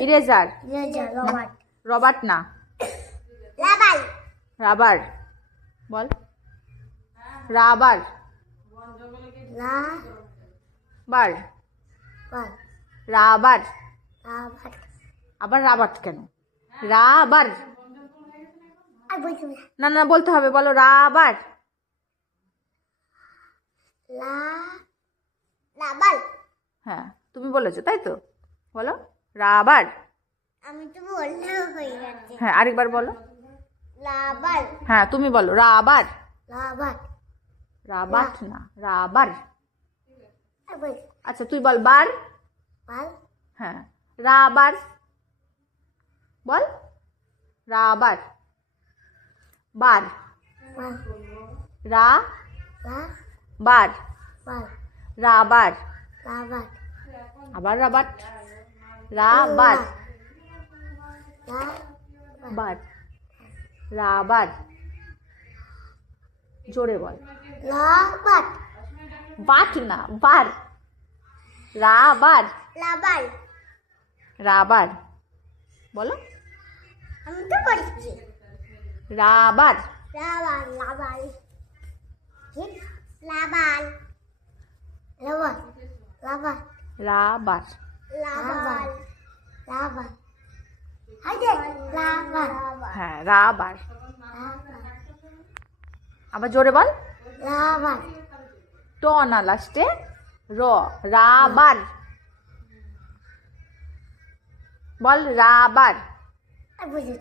Eraser. Rubber. Robert না। Rubber. Rubber বল। Rubber. বার। Rubber. Rubber. আবার রাবার কেন? রাবার। না না বলতে হবে, বলো রাবার। রাবার। হ্যাঁ তুমি বলেছো তাই তো, বলো রাবার। আমি তো বললেও হয়ে যাচ্ছে। হ্যাঁ আরেকবার বলো। রাবার। হ্যাঁ তুমি বলো রাবার। রাবার। রাবাট না, রাবার। আবার আচ্ছা তুই বল বার। বার। হ্যাঁ রাবার বল। রাবার। বার। বার। রা রা বার। বার। রাবার। রাবার। আবার রাবার। রাবার। বার। রাবার। জোরে বল। রাবার। বাট না, বার। রাবার। রাবার। রাবার বলো। আমি তো বলছি রাবার। রাবার। রাবার। ঠিক rubber. Rubber. Rubber. Rubber. Rubber. Rubber. হাইদে রাবার। হ্যাঁ রাবার। আবার জোরে বল। রাবার। ট না লাস্টে, র। রাবার বল। রাবার। বুঝে